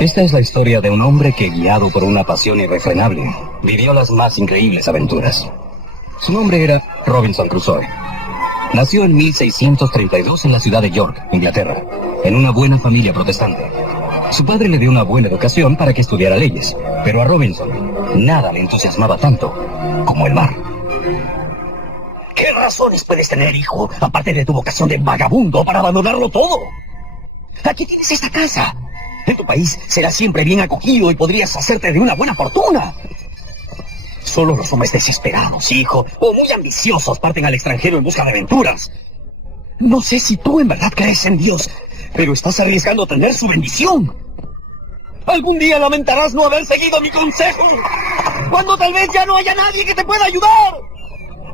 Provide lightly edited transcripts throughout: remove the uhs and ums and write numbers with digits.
Esta es la historia de un hombre que, guiado por una pasión irrefrenable, vivió las más increíbles aventuras. Su nombre era Robinson Crusoe. Nació en 1632 en la ciudad de York, Inglaterra, en una buena familia protestante. Su padre le dio una buena educación para que estudiara leyes, pero a Robinson nada le entusiasmaba tanto como el mar. ¿Qué razones puedes tener, hijo, aparte de tu vocación de vagabundo, para abandonarlo todo? Aquí tienes esta casa. En tu país serás siempre bien acogido y podrías hacerte de una buena fortuna. Solo los hombres desesperados, hijo, o muy ambiciosos parten al extranjero en busca de aventuras. No sé si tú en verdad crees en Dios, pero estás arriesgando tener su bendición. Algún día lamentarás no haber seguido mi consejo, cuando tal vez ya no haya nadie que te pueda ayudar.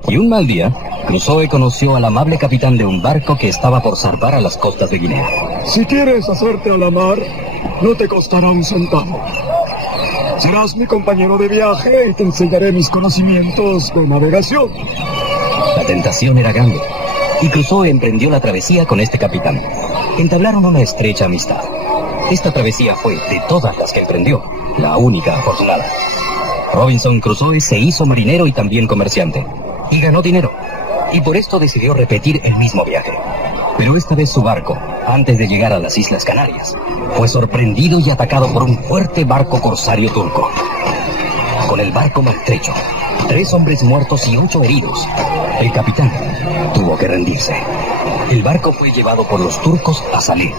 Y un mal día, Crusoe conoció al amable capitán de un barco que estaba por zarpar a las costas de Guinea. Si quieres hacerte a la mar, no te costará un centavo. Serás mi compañero de viaje y te enseñaré mis conocimientos de navegación. La tentación era grande, y Crusoe emprendió la travesía con este capitán. Entablaron una estrecha amistad. Esta travesía fue, de todas las que emprendió, la única afortunada. Robinson Crusoe se hizo marinero y también comerciante, y ganó dinero, y por esto decidió repetir el mismo viaje. Pero esta vez su barco, antes de llegar a las Islas Canarias, fue sorprendido y atacado por un fuerte barco corsario turco. Con el barco maltrecho, 3 hombres muertos y 8 heridos, el capitán tuvo que rendirse. El barco fue llevado por los turcos a Salé.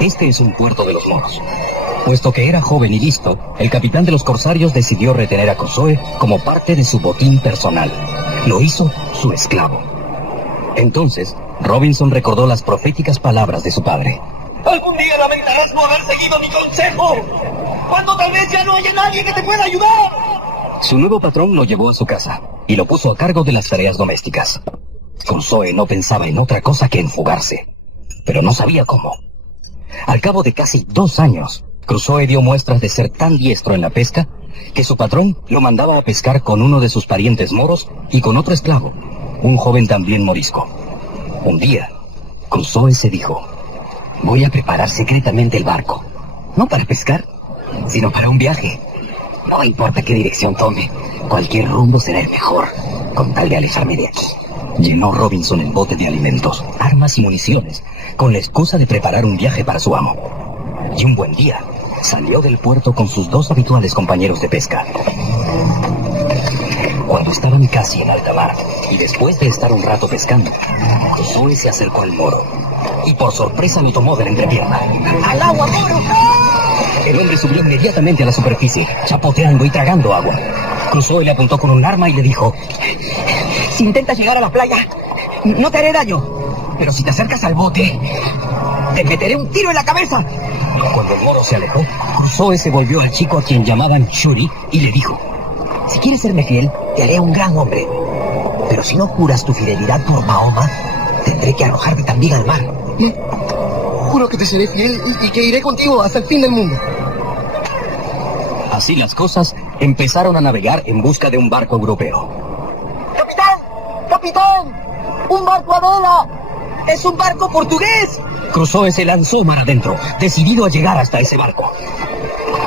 Este es un puerto de los moros. Puesto que era joven y listo, el capitán de los corsarios decidió retener a Crusoe como parte de su botín personal. Lo hizo su esclavo. Entonces, Robinson recordó las proféticas palabras de su padre. Algún día lamentarás no haber seguido mi consejo, cuando tal vez ya no haya nadie que te pueda ayudar. Su nuevo patrón lo llevó a su casa y lo puso a cargo de las tareas domésticas. Crusoe no pensaba en otra cosa que en fugarse, pero no sabía cómo. Al cabo de casi 2 años, Crusoe dio muestras de ser tan diestro en la pesca que su patrón lo mandaba a pescar con uno de sus parientes moros y con otro esclavo, un joven también morisco. Un día, Crusoe se dijo: voy a preparar secretamente el barco, no para pescar, sino para un viaje. No importa qué dirección tome, cualquier rumbo será el mejor, con tal de alejarme de aquí. Llenó Robinson el bote de alimentos, armas y municiones, con la excusa de preparar un viaje para su amo. Y un buen día, salió del puerto con sus 2 habituales compañeros de pesca. Cuando estaban casi en alta mar, y después de estar un rato pescando, Crusoe se acercó al moro, y por sorpresa lo tomó de la entrepierna. ¡Al agua, moro! El hombre subió inmediatamente a la superficie, chapoteando y tragando agua. Crusoe le apuntó con un arma y le dijo: si intentas llegar a la playa, no te haré daño, pero si te acercas al bote, te meteré un tiro en la cabeza. Cuando el moro se alejó, Crusoe se volvió al chico a quien llamaban Shuri y le dijo: si quieres serme fiel, te haré un gran hombre, pero si no juras tu fidelidad por Mahoma, tendré que arrojarte también al mar. Juro que te seré fiel y que iré contigo hasta el fin del mundo. Así las cosas, empezaron a navegar en busca de un barco europeo. ¡Capitán! ¡Capitán! ¡Un barco a vela! ¡Es un barco portugués! Crusoe se lanzó mar adentro, decidido a llegar hasta ese barco.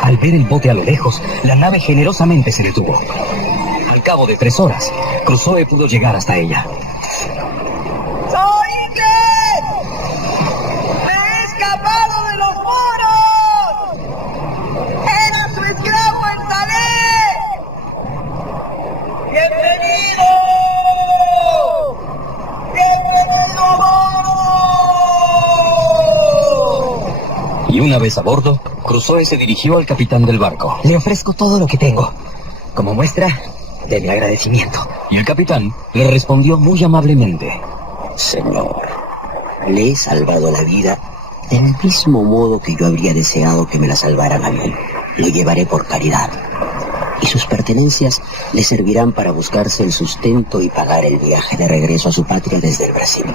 Al ver el bote a lo lejos, la nave generosamente se detuvo. Al cabo de 3 horas, Crusoe pudo llegar hasta ella. ¡Soy inglés! ¡Me he escapado de los moros! ¡Era su esclavo en Salé! ¡Bienvenido! ¡Bienvenido, moro! Y una vez a bordo, Crusoe se dirigió al capitán del barco. Le ofrezco todo lo que tengo, como muestra de mi agradecimiento. Y el capitán le respondió muy amablemente: señor, le he salvado la vida del mismo modo que yo habría deseado que me la salvaran a mí. Lo llevaré por caridad, y sus pertenencias le servirán para buscarse el sustento y pagar el viaje de regreso a su patria desde el Brasil.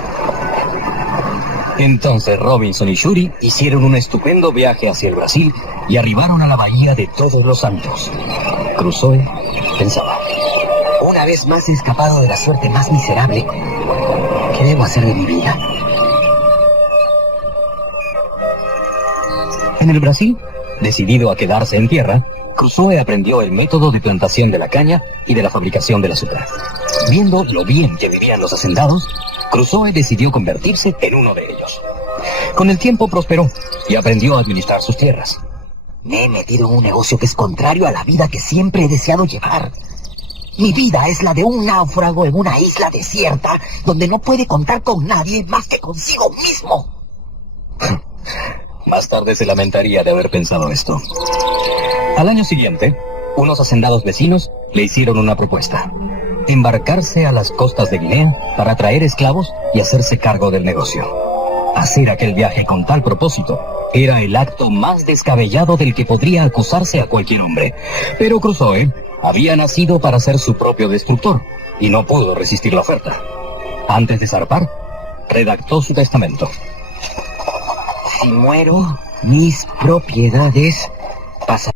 Entonces Robinson y Shuri hicieron un estupendo viaje hacia el Brasil y arribaron a la bahía de Todos los Santos. Crusoe pensaba: una vez más he escapado de la suerte más miserable. ¿Qué debo hacer de mi vida? En el Brasil, Decidido a quedarse en tierra, Crusoe aprendió el método de plantación de la caña y de la fabricación del azúcar. Viendo lo bien que vivían los hacendados, Crusoe decidió convertirse en uno de ellos. Con el tiempo prosperó y aprendió a administrar sus tierras. Me he metido en un negocio que es contrario a la vida que siempre he deseado llevar. Mi vida es la de un náufrago en una isla desierta donde no puede contar con nadie más que consigo mismo. Más tarde se lamentaría de haber pensado esto. Al año siguiente, unos hacendados vecinos le hicieron una propuesta: embarcarse a las costas de Guinea para traer esclavos y hacerse cargo del negocio. Hacer aquel viaje con tal propósito era el acto más descabellado del que podría acusarse a cualquier hombre. Pero Crusoe había nacido para ser su propio destructor y no pudo resistir la oferta. Antes de zarpar, redactó su testamento. Si muero, mis propiedades pasan.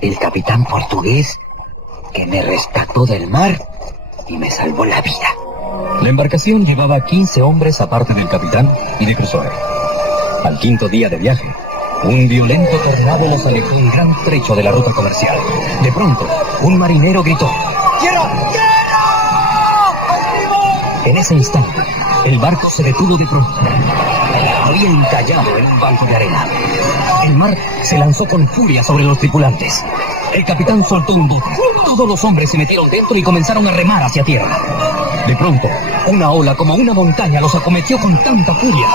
El capitán portugués que me rescató del mar y me salvó la vida. La embarcación llevaba 15 hombres aparte del capitán y de Crusoe. Al quinto día de viaje, un violento tornado los alejó un gran trecho de la ruta comercial. De pronto, un marinero gritó: ¡Tierra! En ese instante, el barco se detuvo de pronto. Había encallado en un banco de arena. El mar se lanzó con furia sobre los tripulantes. El capitán soltó un bote. Todos los hombres se metieron dentro y comenzaron a remar hacia tierra. De pronto, una ola como una montaña los acometió con tanta furia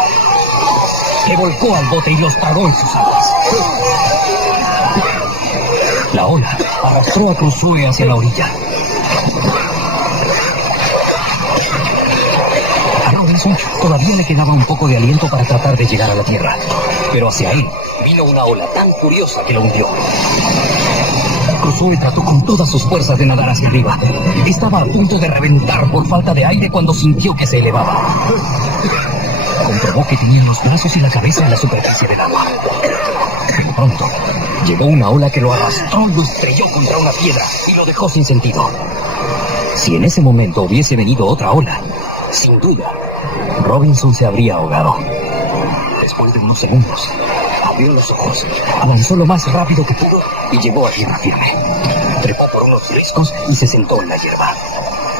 que volcó al bote y los tragó en sus aguas. La ola arrastró a Crusoe hacia la orilla. A Robinson todavía le quedaba un poco de aliento para tratar de llegar a la tierra, pero hacia él vino una ola tan furiosa que lo hundió. Crusoe trató con todas sus fuerzas de nadar hacia arriba. Estaba a punto de reventar por falta de aire cuando sintió que se elevaba. Comprobó que tenía los brazos y la cabeza en la superficie del agua. De pronto, llegó una ola que lo arrastró, lo estrelló contra una piedra y lo dejó sin sentido. Si en ese momento hubiese venido otra ola, sin duda, Robinson se habría ahogado. Después de unos segundos, abrió los ojos, avanzó lo más rápido que pudo y llegó a tierra firme. Trepó por unos riscos y se sentó en la hierba.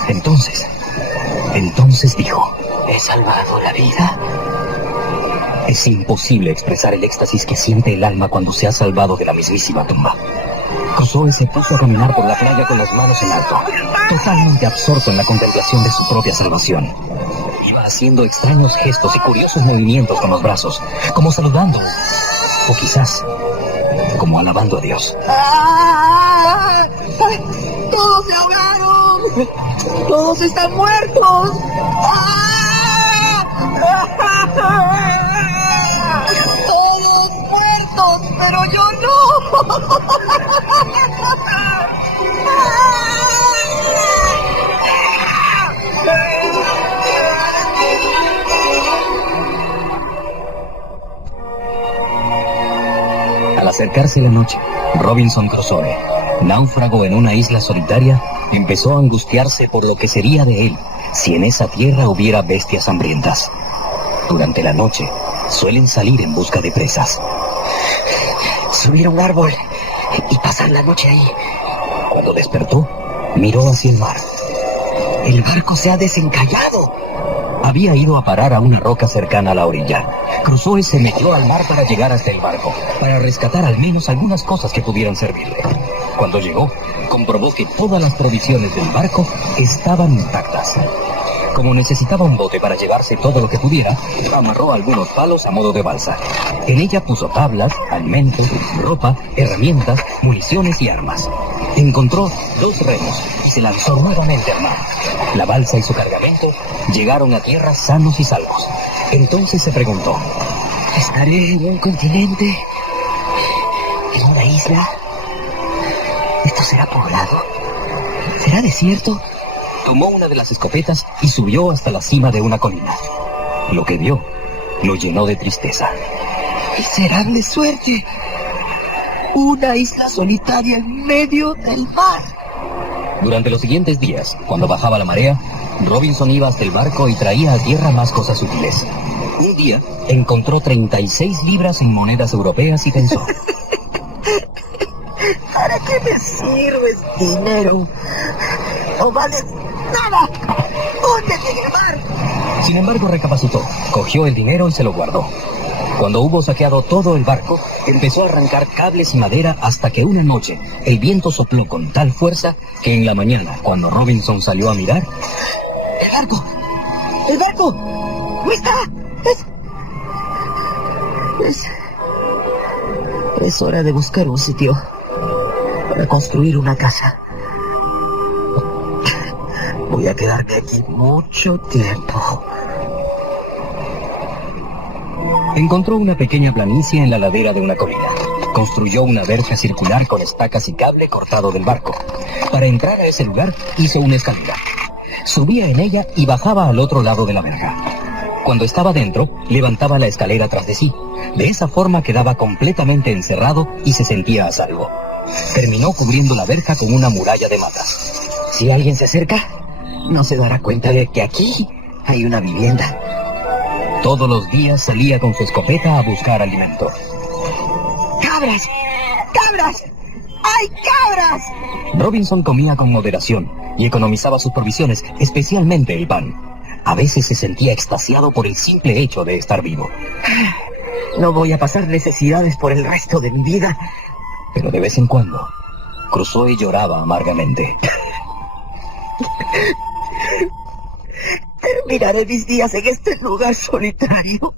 Entonces dijo: ¿he salvado la vida? Es imposible expresar el éxtasis que siente el alma cuando se ha salvado de la mismísima tumba. Crusoe se puso a caminar por la playa con las manos en alto, totalmente absorto en la contemplación de su propia salvación. Iba haciendo extraños gestos y curiosos movimientos con los brazos, como saludando, o quizás como alabando a Dios. ¡Ah! ¡Todos se ahogaron! ¡Todos están muertos! ¡Ah! ¡Todos muertos! ¡Pero yo no! Al acercarse la noche, Robinson Crusoe, náufrago en una isla solitaria, empezó a angustiarse por lo que sería de él si en esa tierra hubiera bestias hambrientas. Durante la noche, suelen salir en busca de presas. Subir a un árbol y pasar la noche ahí. Cuando despertó, miró hacia el mar. El barco se ha desencallado. Había ido a parar a una roca cercana a la orilla. Crusoe se metió al mar para llegar hasta el barco, para rescatar al menos algunas cosas que pudieran servirle. Cuando llegó, comprobó que todas las provisiones del barco estaban intactas. Como necesitaba un bote para llevarse todo lo que pudiera, amarró algunos palos a modo de balsa. En ella puso tablas, alimentos, ropa, herramientas, municiones y armas. Encontró 2 remos y se lanzó nuevamente al mar. La balsa y su cargamento llegaron a tierra sanos y salvos. Entonces se preguntó: ¿estaré en un continente? ¿En una isla? ¿Esto será poblado? ¿Será desierto? Tomó una de las escopetas y subió hasta la cima de una colina. Lo que vio lo llenó de tristeza. ¡Miserable suerte! Una isla solitaria en medio del mar. Durante los siguientes días, cuando bajaba la marea, Robinson iba hasta el barco y traía a tierra más cosas útiles. Un día encontró 36 libras en monedas europeas y pensó: ¿para qué me sirve este dinero? No vale nada. ¡Húndete en el mar! Sin embargo, recapacitó, cogió el dinero y se lo guardó. Cuando hubo saqueado todo el barco, empezó a arrancar cables y madera hasta que una noche el viento sopló con tal fuerza que en la mañana, cuando Robinson salió a mirar... ¡El barco! ¡El barco! ¡No está! Es hora de buscar un sitio para construir una casa. Voy a quedarme aquí mucho tiempo. Encontró una pequeña planicie en la ladera de una colina. Construyó una verja circular con estacas y cable cortado del barco. Para entrar a ese lugar hizo una escalera. Subía en ella y bajaba al otro lado de la verja. Cuando estaba dentro, levantaba la escalera tras de sí. De esa forma quedaba completamente encerrado y se sentía a salvo. Terminó cubriendo la verja con una muralla de matas. Si alguien se acerca, no se dará cuenta de que aquí hay una vivienda. Todos los días salía con su escopeta a buscar alimento. ¡Cabras! ¡Cabras! ¡Hay cabras! Robinson comía con moderación y economizaba sus provisiones, especialmente el pan. A veces se sentía extasiado por el simple hecho de estar vivo. No voy a pasar necesidades por el resto de mi vida. Pero de vez en cuando, Crusoe lloraba amargamente. Terminaré mis días en este lugar solitario.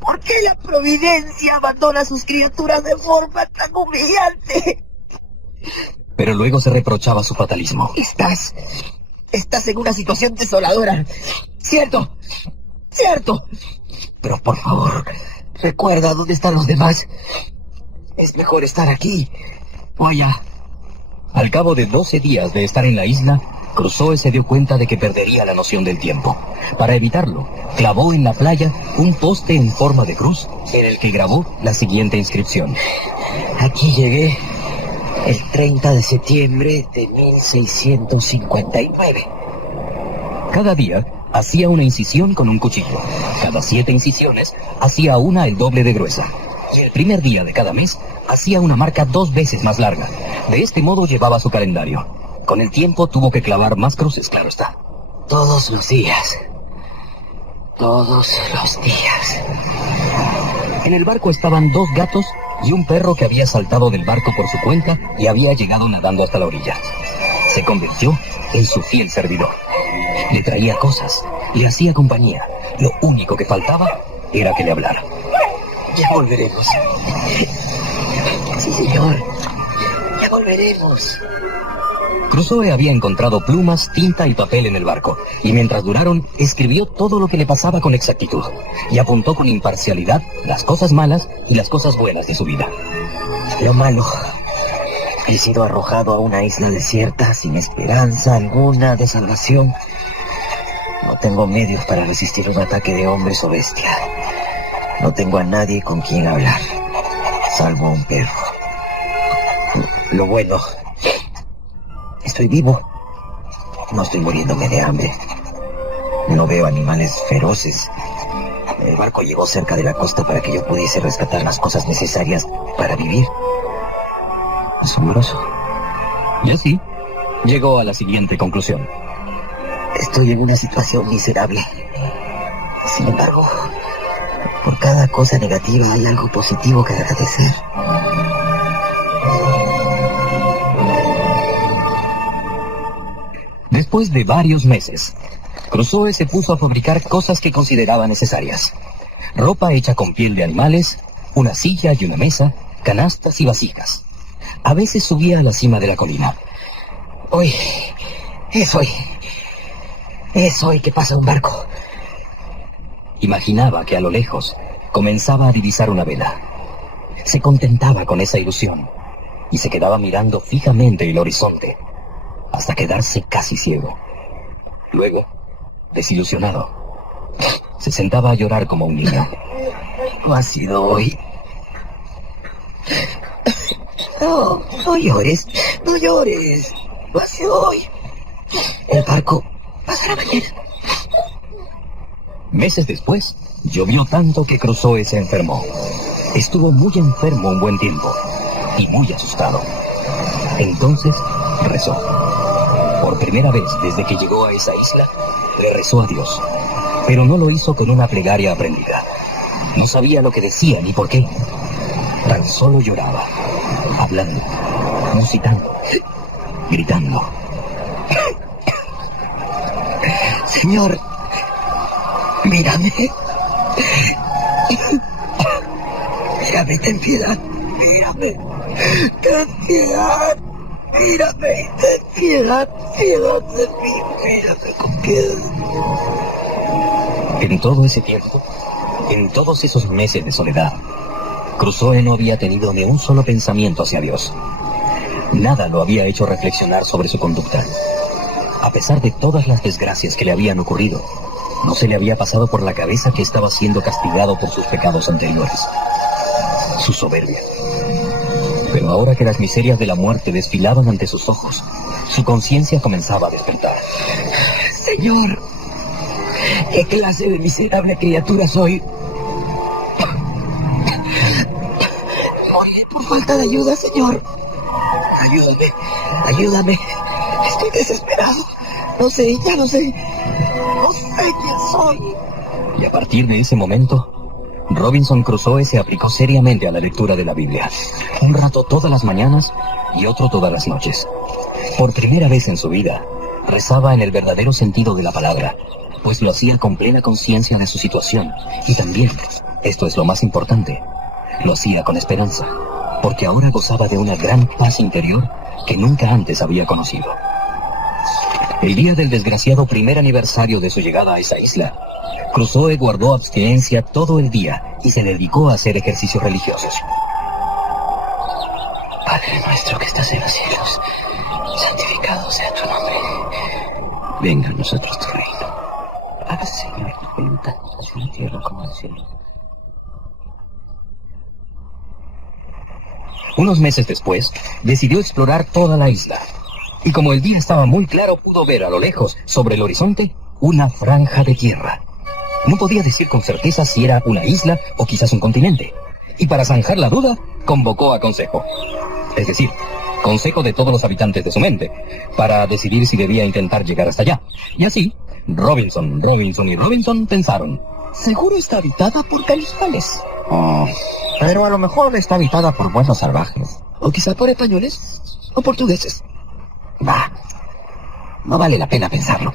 ¿Por qué la providencia abandona a sus criaturas de forma tan humillante? Pero luego se reprochaba su fatalismo. Estás en una situación desoladora. Cierto. Pero por favor, recuerda dónde están los demás. Es mejor estar aquí o allá. Al cabo de 12 días de estar en la isla, Crusoe se dio cuenta de que perdería la noción del tiempo. Para evitarlo, clavó en la playa un poste en forma de cruz en el que grabó la siguiente inscripción: Aquí llegué el 30 de septiembre de 1659. Cada día hacía una incisión con un cuchillo. Cada 7 incisiones hacía una el doble de gruesa. Y el primer día de cada mes hacía una marca 2 veces más larga. De este modo llevaba su calendario. Con el tiempo tuvo que clavar más cruces, claro está. Todos los días. Todos los días. En el barco estaban 2 gatos y un perro que había saltado del barco por su cuenta y había llegado nadando hasta la orilla. Se convirtió en su fiel servidor. Le traía cosas, le hacía compañía. Lo único que faltaba era que le hablara. Ya volveremos. Sí, señor. Ya volveremos. Crusoe había encontrado plumas, tinta y papel en el barco, y mientras duraron, escribió todo lo que le pasaba con exactitud, y apuntó con imparcialidad las cosas malas y las cosas buenas de su vida. Lo malo. He sido arrojado a una isla desierta, sin esperanza alguna de salvación. No tengo medios para resistir un ataque de hombres o bestias. No tengo a nadie con quien hablar, salvo a un perro. Lo bueno, estoy vivo. No estoy muriéndome de hambre. No veo animales feroces. El barco llegó cerca de la costa para que yo pudiese rescatar las cosas necesarias para vivir. Asombroso. Y así, llegó a la siguiente conclusión. Estoy en una situación miserable. Sin embargo, por cada cosa negativa hay algo positivo que agradecer. Después de varios meses, Crusoe se puso a fabricar cosas que consideraba necesarias. Ropa hecha con piel de animales, una silla y una mesa, canastas y vasijas. A veces subía a la cima de la colina. Hoy es hoy que pasa un barco. Imaginaba que a lo lejos comenzaba a divisar una vela. Se contentaba con esa ilusión y se quedaba mirando fijamente el horizonte hasta quedarse casi ciego. Luego, desilusionado, se sentaba a llorar como un niño. No ha sido hoy. No llores. No ha sido hoy. El barco pasará mañana. Meses después, llovió tanto que Crusoe se enfermó. Estuvo muy enfermo un buen tiempo y muy asustado. Entonces rezó. Por primera vez desde que llegó a esa isla, le rezó a Dios. Pero no lo hizo con una plegaria aprendida. No sabía lo que decía ni por qué. Tan solo lloraba, hablando, musitando, gritando. Señor, mírame. Mírame, ten piedad. Mírame. Ten piedad. Mírame, ten piedad. Piedad de mí. Mírame con piedad. En todo ese tiempo, en todos esos meses de soledad, Crusoe no había tenido ni un solo pensamiento hacia Dios. Nada lo había hecho reflexionar sobre su conducta. A pesar de todas las desgracias que le habían ocurrido, no se le había pasado por la cabeza que estaba siendo castigado por sus pecados anteriores. Su soberbia. Pero ahora que las miserias de la muerte desfilaban ante sus ojos, su conciencia comenzaba a despertar. Señor, ¿qué clase de miserable criatura soy? Moriré por falta de ayuda, Señor. Ayúdame, ayúdame. Estoy desesperado. No sé, ya no sé. No sé quién soy. Y a partir de ese momento, Robinson Crusoe se aplicó seriamente a la lectura de la Biblia. Un rato todas las mañanas y otro todas las noches. Por primera vez en su vida, rezaba en el verdadero sentido de la palabra, pues lo hacía con plena conciencia de su situación. Y también, esto es lo más importante, lo hacía con esperanza, porque ahora gozaba de una gran paz interior que nunca antes había conocido. El día del desgraciado primer aniversario de su llegada a esa isla, Crusoe guardó abstinencia todo el día y se dedicó a hacer ejercicios religiosos. Padre nuestro que estás en los cielos, santificado sea tu nombre. Venga a nosotros tu reino. Hágase, Señor, tu voluntad, así en la tierra como en el cielo. Unos meses después, decidió explorar toda la isla. Y como el día estaba muy claro, pudo ver a lo lejos, sobre el horizonte, una franja de tierra. No podía decir con certeza si era una isla o quizás un continente. Y para zanjar la duda, convocó a consejo. Es decir, consejo de todos los habitantes de su mente, para decidir si debía intentar llegar hasta allá. Y así, Robinson y Robinson pensaron: seguro está habitada por canibales. Pero a lo mejor está habitada por buenos salvajes. O quizá por españoles o portugueses. Bah, no vale la pena pensarlo.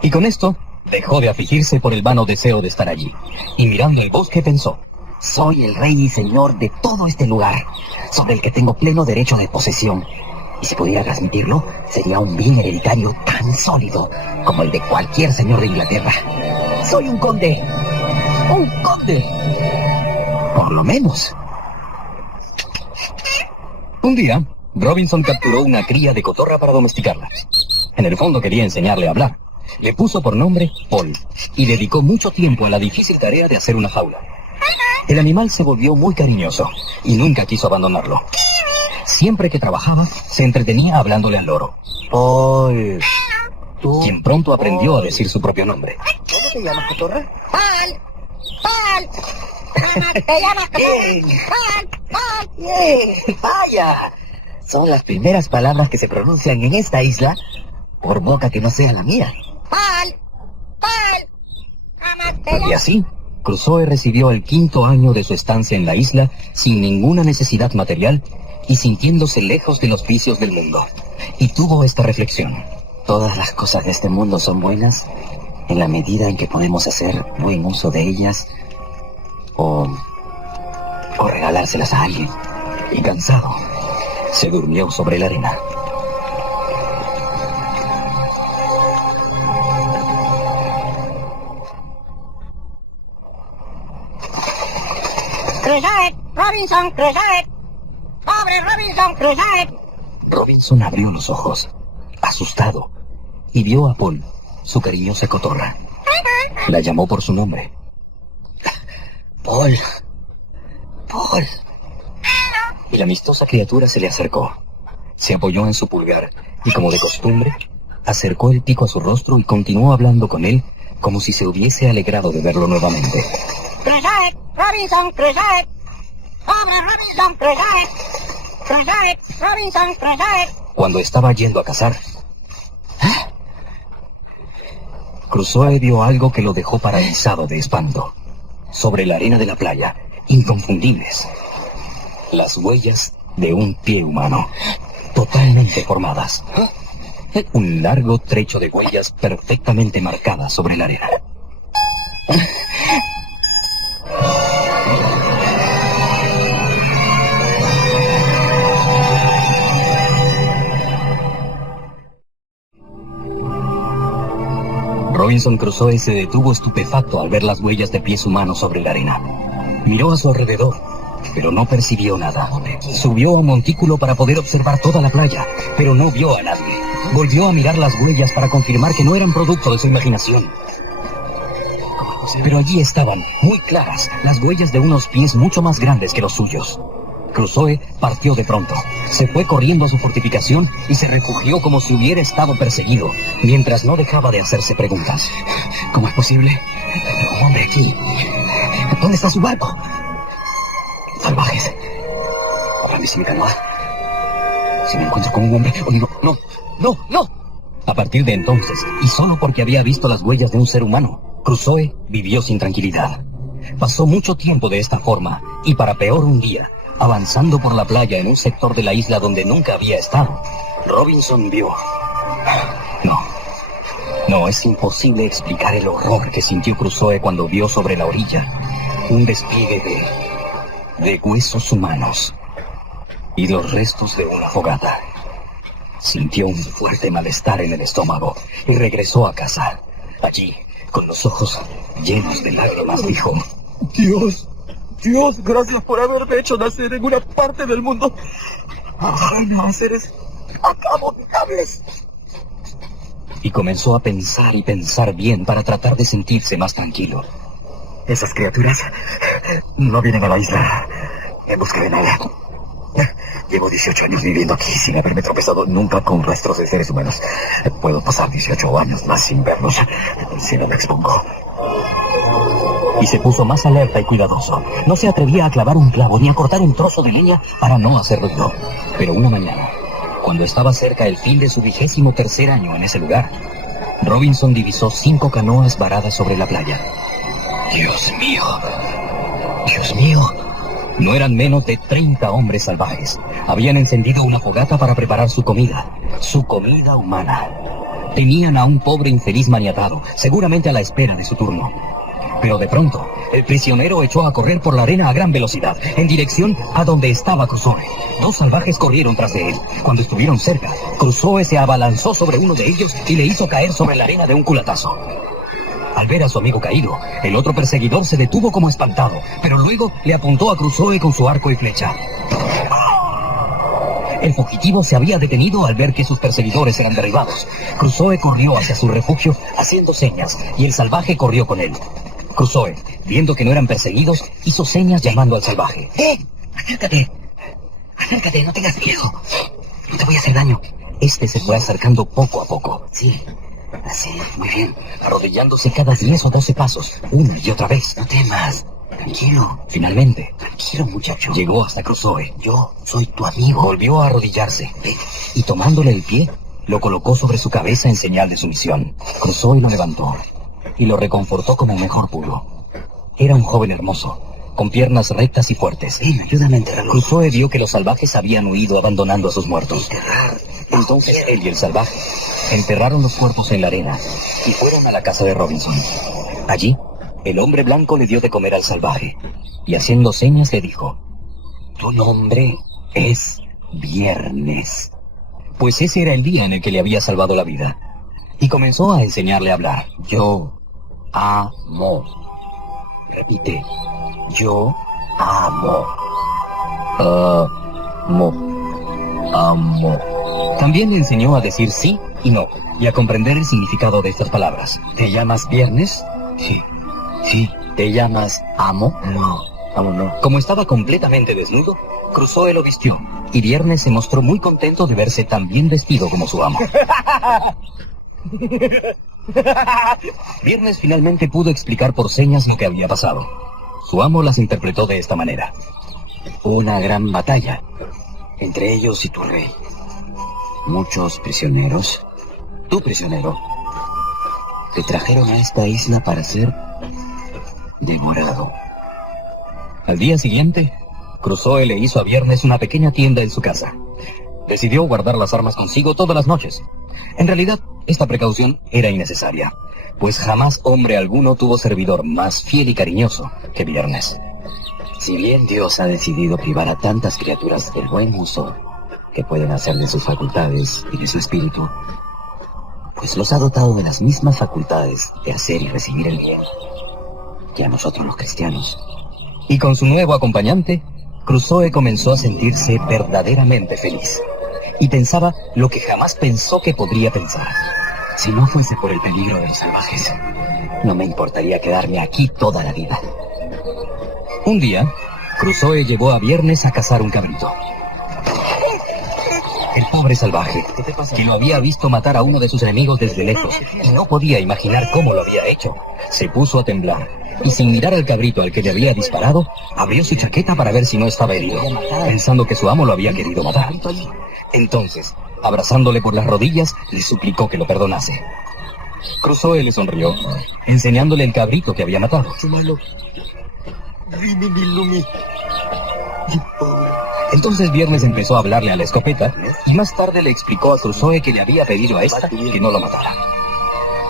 Y con esto, dejó de afligirse por el vano deseo de estar allí. Y mirando el bosque pensó: soy el rey y señor de todo este lugar, sobre el que tengo pleno derecho de posesión. Y si pudiera transmitirlo, sería un bien hereditario tan sólido como el de cualquier señor de Inglaterra. Soy un conde. ¡Un conde! Por lo menos. Un día, Robinson capturó una cría de cotorra para domesticarla. En el fondo quería enseñarle a hablar. Le puso por nombre Paul y dedicó mucho tiempo a la difícil tarea de hacer una jaula. El animal se volvió muy cariñoso y nunca quiso abandonarlo. Siempre que trabajaba, se entretenía hablándole al loro, Paul. quien pronto aprendió a decir su propio nombre. ¿Cómo te llamas, cotorra? ¡Paul! ¡Paul! ¿Cómo te llamas, cotorra? ¡Paul! ¡Bien! ¡Vaya! Son las primeras palabras que se pronuncian en esta isla por boca que no sea la mía. ¡Paul! ¡Paul! ¿Cómo te Y llamas? así, Crusoe recibió el 5º año de su estancia en la isla sin ninguna necesidad material y sintiéndose lejos de los vicios del mundo. Y tuvo esta reflexión: Todas las cosas de este mundo son buenas en la medida en que podemos hacer buen uso de ellas o regalárselas a alguien. y cansado, se durmió sobre la arena. Crusoe, Robinson Crusoe. Pobre Robinson Crusoe. Robinson abrió los ojos, asustado, y vio a Paul, su cariñosa cotorra. La llamó por su nombre. Paul. Paul. Y la amistosa criatura se le acercó. Se apoyó en su pulgar y, como de costumbre, acercó el pico a su rostro y continuó hablando con él como si se hubiese alegrado de verlo nuevamente. Crusoe, Robinson Crusoe. Pobre Robinson Crusoe. Crusoe, Robinson Crusoe. Cuando estaba yendo a cazar, Crusoe vio algo que lo dejó paralizado de espanto. Sobre la arena de la playa, inconfundibles, las huellas de un pie humano, totalmente formadas. Un largo trecho de huellas perfectamente marcadas sobre la arena. Robinson Crusoe se detuvo estupefacto al ver las huellas de pies humanos sobre la arena. Miró a su alrededor, pero no percibió nada. Subió a un montículo para poder observar toda la playa, pero no vio a nadie. Volvió a mirar las huellas para confirmar que no eran producto de su imaginación. Pero allí estaban, muy claras, las huellas de unos pies mucho más grandes que los suyos. Crusoe partió de pronto. Se fue corriendo a su fortificación y se refugió como si hubiera estado perseguido, mientras no dejaba de hacerse preguntas. ¿Cómo es posible? Un hombre aquí. ¿Dónde está su barco? Salvajes. Ahora me si me canoa. Si me encuentro con un hombre... ¡No! A partir de entonces, y solo porque había visto las huellas de un ser humano, Crusoe vivió sin tranquilidad. Pasó mucho tiempo de esta forma, y para peor un día, avanzando por la playa en un sector de la isla donde nunca había estado, Robinson vio... No, es imposible explicar el horror que sintió Crusoe cuando vio sobre la orilla un despliegue de huesos humanos y los restos de una fogata. Sintió un fuerte malestar en el estómago y regresó a casa. Allí, con los ojos llenos de lágrimas, dijo: Dios, gracias por haberme hecho nacer en una parte del mundo. Seres abominables. Y comenzó a pensar y pensar bien para tratar de sentirse más tranquilo. Esas criaturas no vienen a la isla en busca de nada. Llevo 18 años viviendo aquí sin haberme tropezado nunca con restos de seres humanos. Puedo pasar 18 años más sin verlos si no me expongo. Y se puso más alerta y cuidadoso. No se atrevía a clavar un clavo ni a cortar un trozo de leña para no hacer ruido. Pero una mañana, cuando estaba cerca el fin de su 23º año en ese lugar, Robinson divisó 5 canoas varadas sobre la playa. ¡Dios mío! No eran menos de 30 hombres salvajes. Habían encendido una fogata para preparar su comida humana. Tenían a un pobre infeliz maniatado, seguramente a la espera de su turno. Pero de pronto, el prisionero echó a correr por la arena a gran velocidad, en dirección a donde estaba Crusoe. 2 salvajes corrieron tras de él. Cuando estuvieron cerca, Crusoe se abalanzó sobre uno de ellos y le hizo caer sobre la arena de un culatazo. Al ver a su amigo caído, el otro perseguidor se detuvo como espantado, pero luego le apuntó a Crusoe con su arco y flecha. El fugitivo se había detenido al ver que sus perseguidores eran derribados. Crusoe corrió hacia su refugio haciendo señas, y el salvaje corrió con él. Crusoe, viendo que no eran perseguidos, hizo señas llamando al salvaje. Acércate, no tengas miedo. No te voy a hacer daño. Este se fue acercando poco a poco. Sí, así, muy bien. Arrodillándose cada 10 o 12 pasos, una y otra vez. No temas, tranquilo. Finalmente, tranquilo, muchacho. Llegó hasta Crusoe. Yo soy tu amigo. Volvió a arrodillarse. Y tomándole el pie, lo colocó sobre su cabeza en señal de sumisión. Crusoe lo levantó y lo reconfortó como mejor pudo. Era un joven hermoso, con piernas rectas y fuertes. Ayúdame a enterrarlo. Crusoe vio que los salvajes habían huido abandonando a sus muertos. Entonces él y el salvaje enterraron los cuerpos en la arena y fueron a la casa de Robinson. Allí, el hombre blanco le dio de comer al salvaje y haciendo señas le dijo: tu nombre es Viernes. Pues ese era el día en el que le había salvado la vida. Y comenzó a enseñarle a hablar. Yo amo. Repite. Yo amo. Amo. También le enseñó a decir sí y no, y a comprender el significado de estas palabras. ¿Te llamas Viernes? Sí. ¿Te llamas Amo? No. Amo no. Como estaba completamente desnudo, Crusoe lo vistió, y Viernes se mostró muy contento de verse tan bien vestido como su amo. Viernes finalmente pudo explicar por señas lo que había pasado. Su amo las interpretó de esta manera. Una gran batalla entre ellos y tu rey. Muchos prisioneros. Tu prisionero. Te trajeron a esta isla para ser devorado. Al día siguiente, Crusoe le hizo a Viernes una pequeña tienda en su casa. Decidió guardar las armas consigo todas las noches. En realidad, esta precaución era innecesaria, pues jamás hombre alguno tuvo servidor más fiel y cariñoso que Viernes. Si bien Dios ha decidido privar a tantas criaturas del buen uso que pueden hacer de sus facultades y de su espíritu, pues los ha dotado de las mismas facultades de hacer y recibir el bien que a nosotros los cristianos. Y con su nuevo acompañante, Crusoe comenzó a sentirse verdaderamente feliz. Y pensaba lo que jamás pensó que podría pensar. Si no fuese por el peligro de los salvajes, no me importaría quedarme aquí toda la vida. Un día, Crusoe llevó a Viernes a cazar un cabrito. El pobre salvaje, que lo había visto matar a uno de sus enemigos desde lejos y no podía imaginar cómo lo había hecho, se puso a temblar y sin mirar al cabrito al que le había disparado, abrió su chaqueta para ver si no estaba herido, pensando que su amo lo había querido matar. Entonces, abrazándole por las rodillas, le suplicó que lo perdonase. Crusoe le sonrió, enseñándole el cabrito que había matado. Entonces Viernes empezó a hablarle a la escopeta y más tarde le explicó a Crusoe que le había pedido a esta que no lo matara.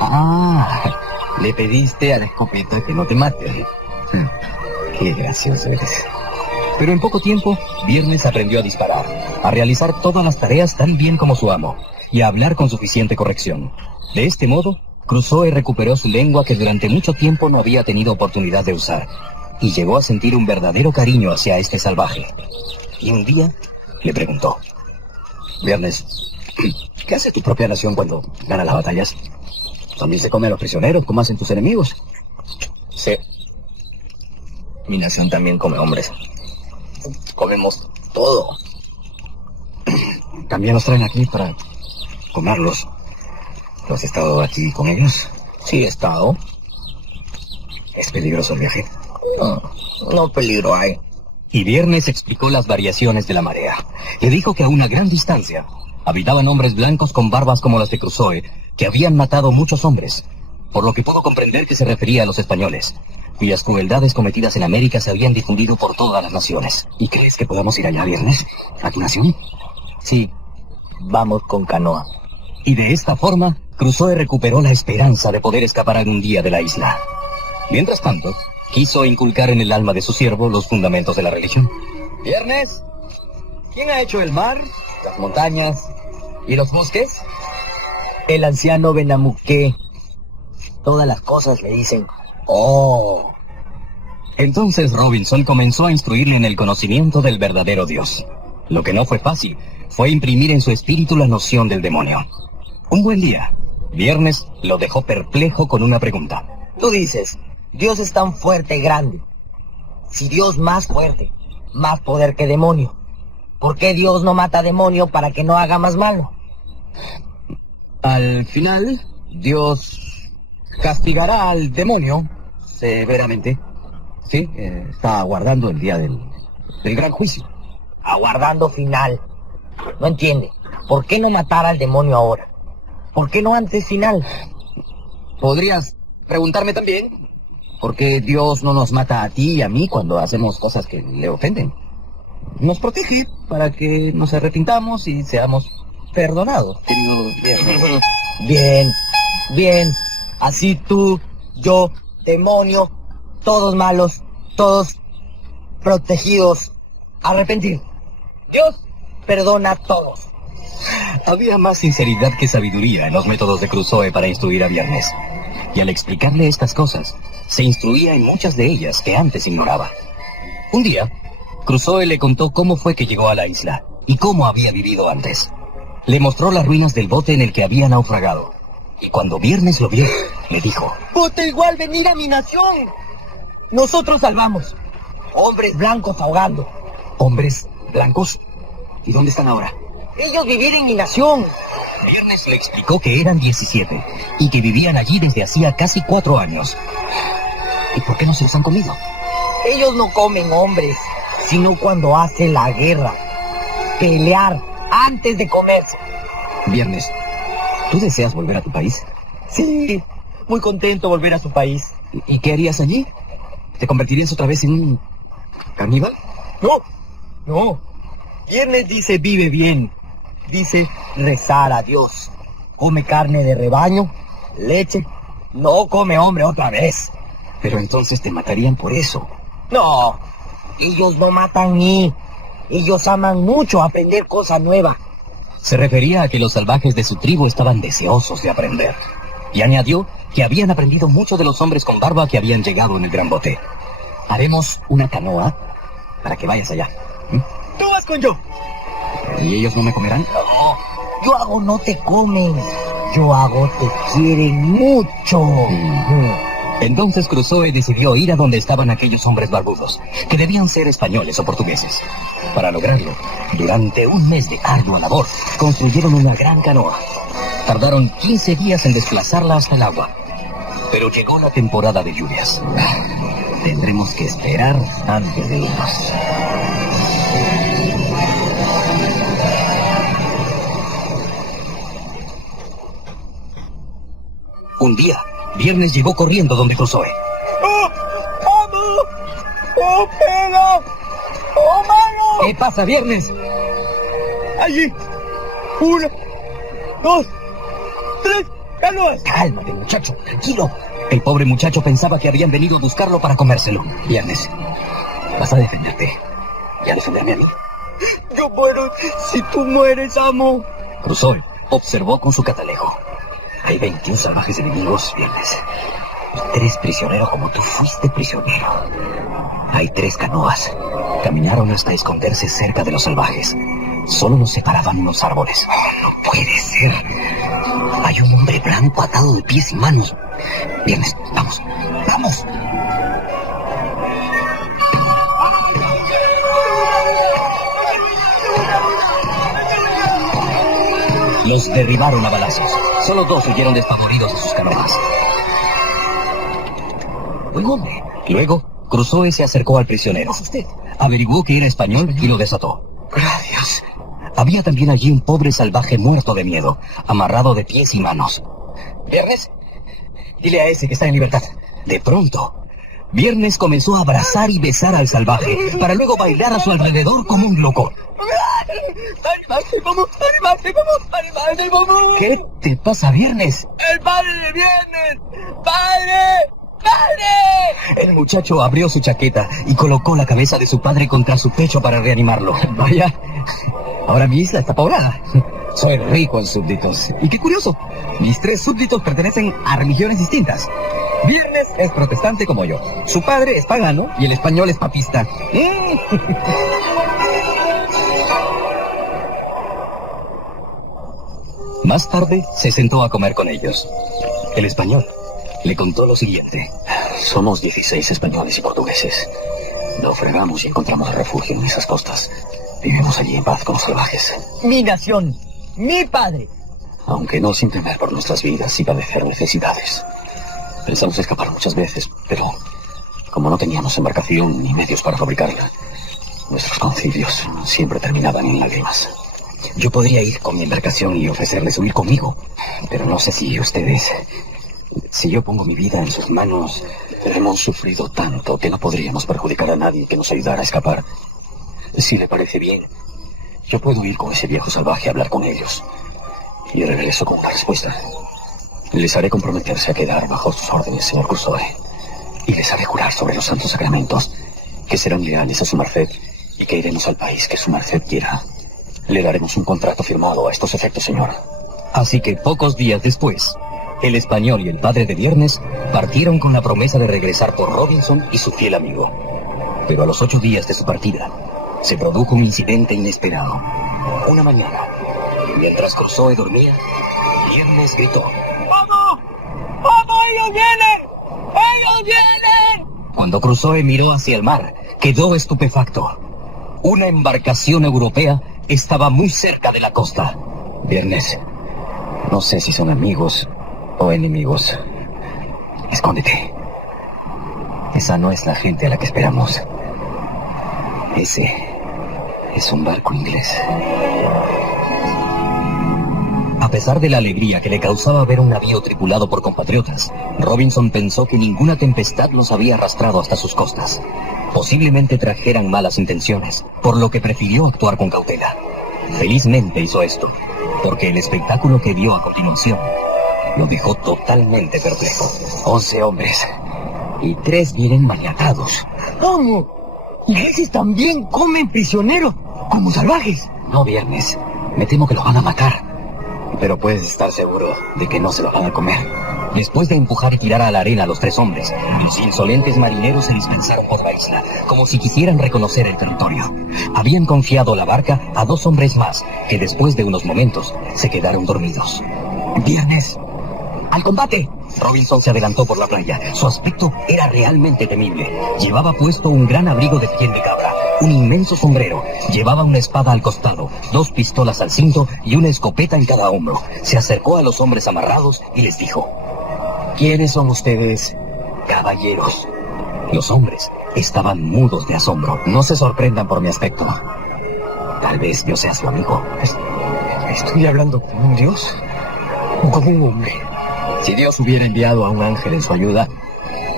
Ah, le pediste a la escopeta que no te mate. Qué gracioso eres. Pero en poco tiempo, Viernes aprendió a disparar, a realizar todas las tareas tan bien como su amo, y a hablar con suficiente corrección. De este modo, Crusoe recuperó su lengua que durante mucho tiempo no había tenido oportunidad de usar, y llegó a sentir un verdadero cariño hacia este salvaje. Y un día le preguntó: Viernes, ¿qué hace tu propia nación cuando gana las batallas? ¿También se come a los prisioneros como hacen tus enemigos? Sí. Mi nación también come hombres. Comemos todo. También los traen aquí para comerlos. ¿Tú has estado aquí con ellos? Sí, he estado. ¿Es peligroso el viaje? No peligro hay. Y Viernes explicó las variaciones de la marea. Le dijo que a una gran distancia habitaban hombres blancos con barbas como las de Crusoe, que habían matado muchos hombres, por lo que pudo comprender que se refería a los españoles, cuyas crueldades cometidas en América se habían difundido por todas las naciones. ¿Y crees que podamos ir allá, Viernes? ¿A tu nación? Sí, vamos con canoa. Y de esta forma, Crusoe recuperó la esperanza de poder escapar algún día de la isla. Mientras tanto, quiso inculcar en el alma de su siervo los fundamentos de la religión. Viernes, ¿quién ha hecho el mar, las montañas y los bosques? El anciano Benamuqué. Todas las cosas le dicen: oh. Entonces Robinson comenzó a instruirle en el conocimiento del verdadero Dios. Lo que no fue fácil fue imprimir en su espíritu la noción del demonio. Un buen día, Viernes lo dejó perplejo con una pregunta. Tú dices, Dios es tan fuerte y grande. Si Dios más fuerte, más poder que demonio, ¿por qué Dios no mata a demonio para que no haga más malo? Al final, Dios castigará al demonio severamente. Sí, está aguardando el día del gran juicio. Aguardando final. No entiende. ¿Por qué no matar al demonio ahora? ¿Por qué no antes final? ¿Podrías preguntarme también por qué Dios no nos mata a ti y a mí cuando hacemos cosas que le ofenden? Nos protege para que nos arrepintamos y seamos perdonados, querido Viernes. Bien, bien. Así tú, yo, demonio, todos malos, todos protegidos. Arrepentir. Dios perdona a todos. Había más sinceridad que sabiduría en los métodos de Crusoe para instruir a Viernes. Y al explicarle estas cosas, se instruía en muchas de ellas que antes ignoraba. Un día, Crusoe le contó cómo fue que llegó a la isla y cómo había vivido antes. Le mostró las ruinas del bote en el que había naufragado. Y cuando Viernes lo vio, le dijo: Bote igual venir a mi nación. Nosotros salvamos. Hombres blancos ahogando. ¿Hombres blancos? ¿Y dónde están ahora? Ellos vivir en mi nación. Viernes le explicó que eran 17 y que vivían allí desde hacía casi 4 años. ¿Y por qué no se los han comido? Ellos no comen hombres, sino cuando hace la guerra. Pelear antes de comerse. Viernes, ¿tú deseas volver a tu país? Sí, muy contento volver a su país. ¿Y qué harías allí? ¿Te convertirías otra vez en un caníbal? No. Viernes dice vive bien. Dice rezar a Dios. Come carne de rebaño, leche. No come hombre otra vez. Pero entonces te matarían por eso. No, ellos no matan ni. Ellos aman mucho aprender cosas nuevas. Se refería a que los salvajes de su tribu estaban deseosos de aprender. Y añadió que habían aprendido mucho de los hombres con barba que habían llegado en el gran bote. Haremos una canoa para que vayas allá. Tú vas con yo. ¿Y ellos no me comerán? No, yo hago no te comen. Yo hago te quieren mucho. Entonces Crusoe decidió ir a donde estaban aquellos hombres barbudos, que debían ser españoles o portugueses. Para lograrlo, durante un mes de ardua labor, construyeron una gran canoa. Tardaron 15 días en desplazarla hasta el agua. Pero llegó la temporada de lluvias. Tendremos que esperar antes de irnos. Un día, Viernes llegó corriendo donde Crusoe. ¡Oh, amo! ¡Oh, pelo! ¡Oh, mano! ¿Qué pasa, Viernes? Allí. 1, 2, 3 canoas. Cálmate, muchacho, tranquilo. El pobre muchacho pensaba que habían venido a buscarlo para comérselo. Viernes, vas a defenderte y a defenderme a mí. Yo muero si tú mueres, amo. Crusoe observó con su catalejo. Hay 21 salvajes enemigos, Viernes. Y 3 prisioneros como tú fuiste prisionero. Hay 3 canoas. Caminaron hasta esconderse cerca de los salvajes. Solo nos separaban unos árboles. Oh, no puede ser. Hay un hombre blanco atado de pies y manos. Viernes, vamos, vamos. Los derribaron a balazos. Solo 2 huyeron despavoridos de sus canoas. Buen hombre. Luego, Crusoe se acercó al prisionero. ¿Es usted? Averiguó que era español y lo desató. Gracias. Había también allí un pobre salvaje muerto de miedo, amarrado de pies y manos. Viernes, dile a ese que está en libertad. De pronto, Viernes comenzó a abrazar y besar al salvaje, para luego bailar a su alrededor como un loco. ¿Qué te pasa, Viernes? ¡El padre de Viernes! ¡Padre! ¡Padre! El muchacho abrió su chaqueta y colocó la cabeza de su padre contra su pecho para reanimarlo. Vaya, ahora mi isla está poblada. Soy rico en súbditos. Y qué curioso, mis 3 súbditos pertenecen a religiones distintas. Viernes es protestante como yo. Su padre es pagano y el español es papista. Más tarde se sentó a comer con ellos. El español le contó lo siguiente. Somos 16 españoles y portugueses. Naufragamos y encontramos refugio en esas costas. Vivimos allí en paz con los salvajes. Mi nación, mi padre. Aunque no sin temer por nuestras vidas y padecer necesidades. Pensamos escapar muchas veces, pero como no teníamos embarcación ni medios para fabricarla, nuestros concilios siempre terminaban en lágrimas. Yo podría ir con mi embarcación y ofrecerles huir conmigo, pero no sé si ustedes... Si yo pongo mi vida en sus manos... Hemos sufrido tanto que no podríamos perjudicar a nadie que nos ayudara a escapar. Si le parece bien, yo puedo ir con ese viejo salvaje a hablar con ellos. Y regreso con una respuesta. Les haré comprometerse a quedar bajo sus órdenes, señor Crusoe. Y les haré jurar sobre los santos sacramentos que serán leales a su merced y que iremos al país que su merced quiera. Le daremos un contrato firmado a estos efectos, señor. Así que pocos días después, el español y el padre de Viernes partieron con la promesa de regresar por Robinson y su fiel amigo. Pero a los 8 días de su partida, se produjo un incidente inesperado. Una mañana, mientras Crusoe dormía, Viernes gritó: ¡Vamos! ¡Vamos! ¡Ellos vienen! ¡Ellos vienen! Cuando Crusoe miró hacia el mar, quedó estupefacto. Una embarcación europea estaba muy cerca de la costa. Viernes, No sé si son amigos o enemigos. Escóndete. Esa no es la gente a la que esperamos. Ese es un barco inglés. A pesar de la alegría que le causaba ver un navío tripulado por compatriotas, Robinson pensó que ninguna tempestad los había arrastrado hasta sus costas. Posiblemente trajeran malas intenciones, por lo que prefirió actuar con cautela. Felizmente hizo esto, porque el espectáculo que vio a continuación lo dejó totalmente perplejo. 11 hombres, y 3 vienen maniatados. ¿Cómo? ¿Ingleses también comen prisioneros como salvajes? No, Viernes. Me temo que los van a matar. Pero puedes estar seguro de que no se los van a comer. Después de empujar y tirar a la arena a los 3 hombres, los insolentes marineros se dispersaron por la isla, como si quisieran reconocer el territorio. Habían confiado la barca a 2 hombres más, que después de unos momentos se quedaron dormidos. Viernes, ¡al combate! Robinson se adelantó por la playa. Su aspecto era realmente temible. Llevaba puesto un gran abrigo de piel de cabra, un inmenso sombrero, llevaba una espada al costado, 2 pistolas al cinto y una escopeta en cada hombro. Se acercó a los hombres amarrados y les dijo: ¿quiénes son ustedes, caballeros? Los hombres estaban mudos de asombro. No se sorprendan por mi aspecto. Tal vez yo sea su amigo. ¿Estoy hablando con un dios o con un hombre? Si Dios hubiera enviado a un ángel en su ayuda,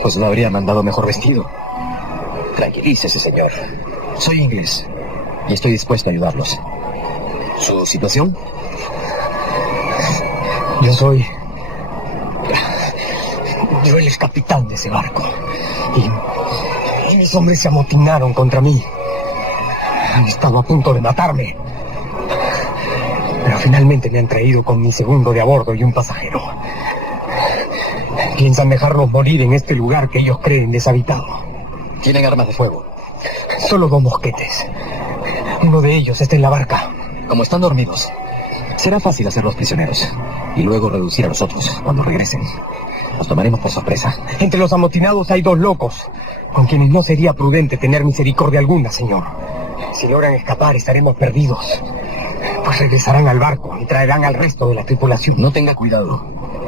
pues lo habría mandado mejor vestido. Tranquilícese, señor. Soy inglés y estoy dispuesto a ayudarlos. ¿Su situación? Yo era el capitán de ese barco. Y mis hombres se amotinaron contra mí. Han estado a punto de matarme. Pero finalmente me han traído con mi segundo de a bordo y un pasajero. Piensan dejarnos morir en este lugar que ellos creen deshabitado. ¿Tienen armas de fuego? Solo 2 mosquetes. Uno de ellos está en la barca. Como están dormidos, será fácil hacerlos prisioneros y luego reducir a los otros cuando regresen. Los tomaremos por sorpresa. Entre los amotinados hay 2 locos, con quienes no sería prudente tener misericordia alguna, señor. Si logran escapar, estaremos perdidos. Pues regresarán al barco y traerán al resto de la tripulación. No tenga cuidado,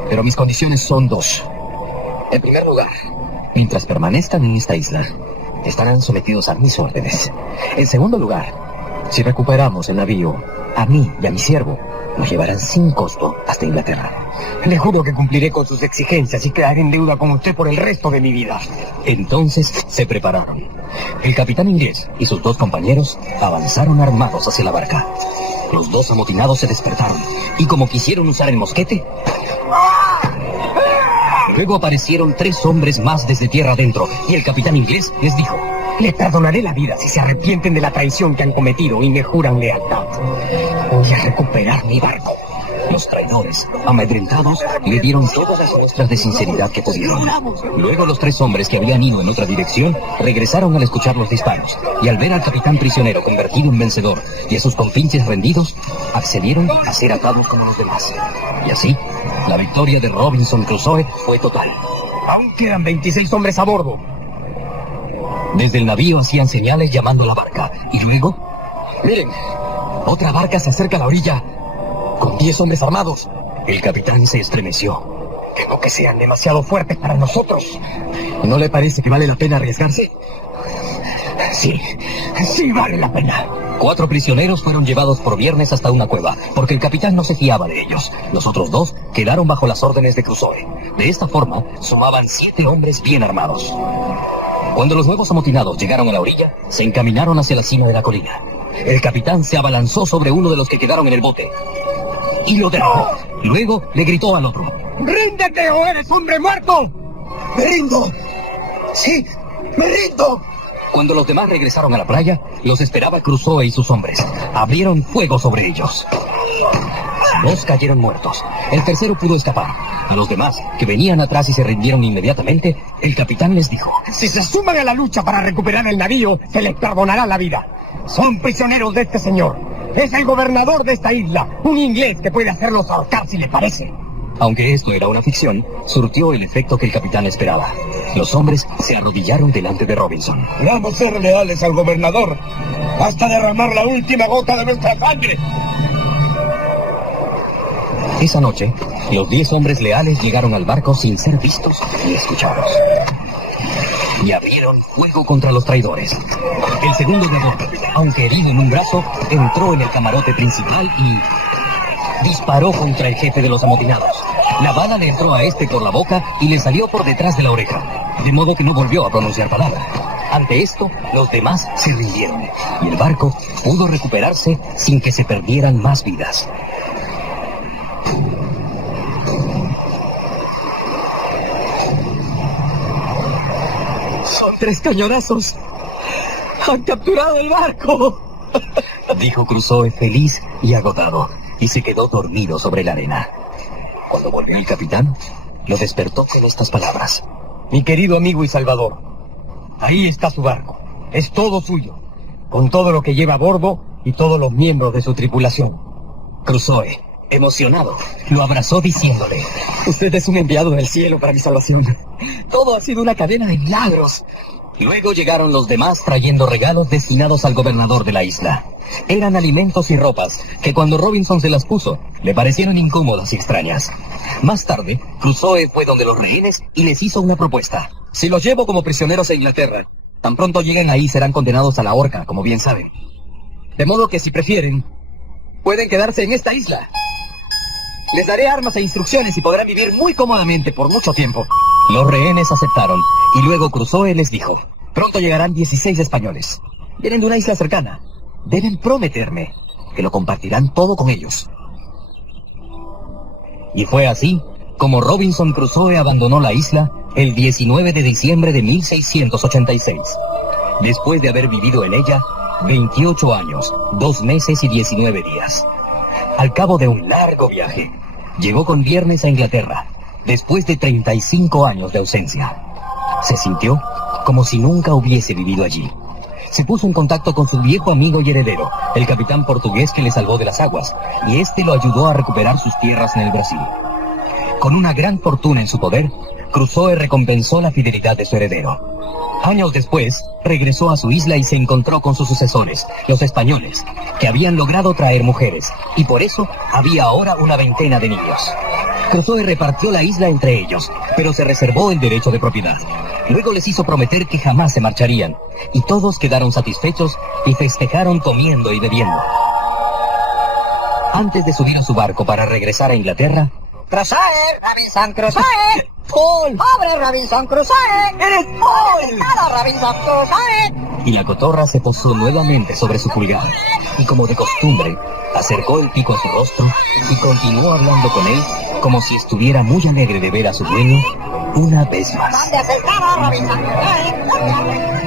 pero mis condiciones son 2. En primer lugar, mientras permanezcan en esta isla, estarán sometidos a mis órdenes. En segundo lugar, si recuperamos el navío, a mí y a mi siervo nos llevarán sin costo hasta Inglaterra. Le juro que cumpliré con sus exigencias y quedaré en deuda con usted por el resto de mi vida. Entonces se prepararon. El capitán inglés y sus 2 compañeros avanzaron armados hacia la barca. Los 2 amotinados se despertaron y como quisieron usar el mosquete, luego aparecieron 3 hombres más desde tierra adentro y el capitán inglés les dijo: les perdonaré la vida si se arrepienten de la traición que han cometido y me juran lealtad. Voy a recuperar mi barco. Los traidores, amedrentados, le dieron todas las muestras de sinceridad que pudieron. Luego los 3 hombres que habían ido en otra dirección regresaron al escuchar los disparos y al ver al capitán prisionero convertido en vencedor y a sus compinches rendidos, accedieron a ser atados como los demás. Y así, la victoria de Robinson Crusoe fue total. Aún quedan 26 hombres a bordo. Desde el navío hacían señales llamando a la barca y luego... ¡miren! Otra barca se acerca a la orilla con 10 hombres armados. El capitán se estremeció. Temo que sean demasiado fuertes para nosotros. ¿No le parece que vale la pena arriesgarse? Sí vale la pena. 4 prisioneros fueron llevados por Viernes hasta una cueva, porque el capitán no se fiaba de ellos. Los otros 2 quedaron bajo las órdenes de Crusoe. De esta forma, sumaban 7 hombres bien armados. Cuando los nuevos amotinados llegaron a la orilla, se encaminaron hacia la cima de la colina. El capitán se abalanzó sobre uno de los que quedaron en el bote y lo derribó. Luego le gritó al otro: ¡ríndete o eres hombre muerto! ¡Me rindo! ¡Sí! ¡Me rindo! Cuando los demás regresaron a la playa, los esperaba Crusoe y sus hombres. Abrieron fuego sobre ellos. 2 cayeron muertos. El tercero pudo escapar. A los demás, que venían atrás y se rindieron inmediatamente, el capitán les dijo: si se suman a la lucha para recuperar el navío, se les perdonará la vida. Son prisioneros de este señor. Es el gobernador de esta isla, un inglés que puede hacerlos ahorcar si le parece. Aunque esto era una ficción, surtió el efecto que el capitán esperaba. Los hombres se arrodillaron delante de Robinson. Vamos a ser leales al gobernador hasta derramar la última gota de nuestra sangre. Esa noche, los 10 hombres leales llegaron al barco sin ser vistos ni escuchados. Y abrieron fuego contra los traidores. El segundo de a bordo, aunque herido en un brazo, entró en el camarote principal y disparó contra el jefe de los amotinados. La bala le entró a este por la boca y le salió por detrás de la oreja, de modo que no volvió a pronunciar palabra. Ante esto, los demás se rindieron y el barco pudo recuperarse sin que se perdieran más vidas. Son 3 cañonazos. Han capturado el barco. Dijo Crusoe feliz y agotado, y se quedó dormido sobre la arena. Cuando volvió el capitán, lo despertó con estas palabras. Mi querido amigo y salvador, ahí está su barco. Es todo suyo, con todo lo que lleva a bordo y todos los miembros de su tripulación. Crusoe, emocionado, lo abrazó diciéndole: Usted es un enviado del cielo para mi salvación. Todo ha sido una cadena de milagros. Luego llegaron los demás trayendo regalos destinados al gobernador de la isla. Eran alimentos y ropas que cuando Robinson se las puso, le parecieron incómodas y extrañas. Más tarde, Crusoe fue donde los rehenes y les hizo una propuesta. Si los llevo como prisioneros a Inglaterra, tan pronto lleguen ahí serán condenados a la horca, como bien saben. De modo que si prefieren, pueden quedarse en esta isla. Les daré armas e instrucciones y podrán vivir muy cómodamente por mucho tiempo. Los rehenes aceptaron, y luego Crusoe les dijo: Pronto llegarán 16 españoles. Vienen de una isla cercana. Deben prometerme que lo compartirán todo con ellos. Y fue así como Robinson Crusoe abandonó la isla el 19 de diciembre de 1686. Después de haber vivido en ella 28 años, 2 meses y 19 días. Al cabo de un largo viaje, llegó con viernes a Inglaterra, después de 35 años de ausencia. Se sintió como si nunca hubiese vivido allí. Se puso en contacto con su viejo amigo y heredero, el capitán portugués que le salvó de las aguas, y este lo ayudó a recuperar sus tierras en el Brasil. Con una gran fortuna en su poder, Crusoe recompensó la fidelidad de su heredero. Años después, regresó a su isla y se encontró con sus sucesores, los españoles, que habían logrado traer mujeres, y por eso había ahora una veintena de niños. Crusoe repartió la isla entre ellos, pero se reservó el derecho de propiedad. Luego les hizo prometer que jamás se marcharían, y todos quedaron satisfechos y festejaron comiendo y bebiendo. Antes de subir a su barco para regresar a Inglaterra, ¡Crusoe! ¡Robinson Crusoe! ¡Paul! ¡Pobre Robinson Crusoe! ¡Eres Paul! ¡Todo Robinson Crusoe! y la cotorra se posó nuevamente sobre su pulgar, y como de costumbre, acercó el pico a su rostro y continuó hablando con él como si estuviera muy alegre de ver a su dueño una vez más. ¿Dónde has estado, Robinson Crusoe?